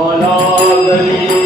on all the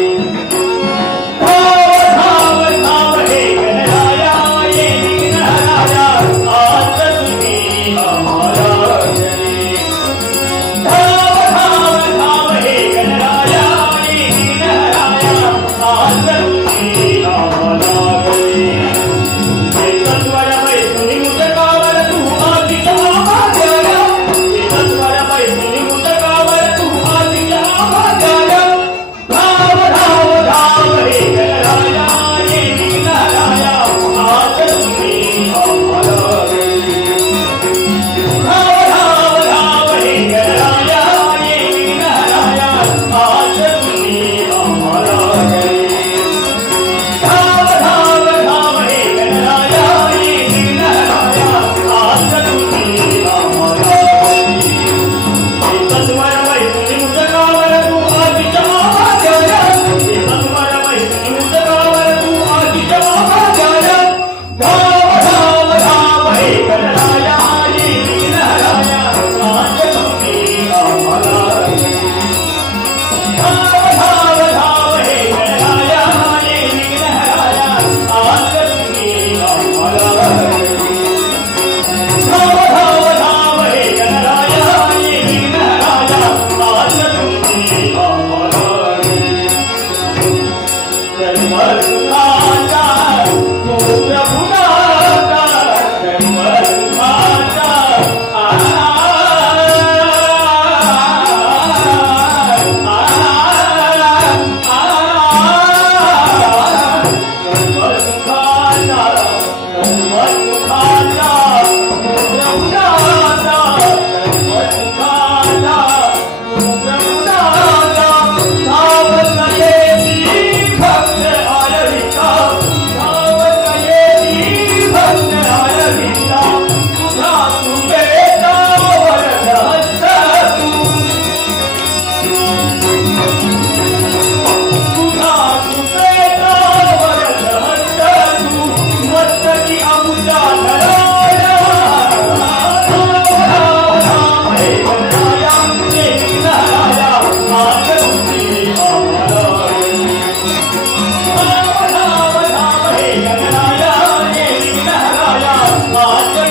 Allah.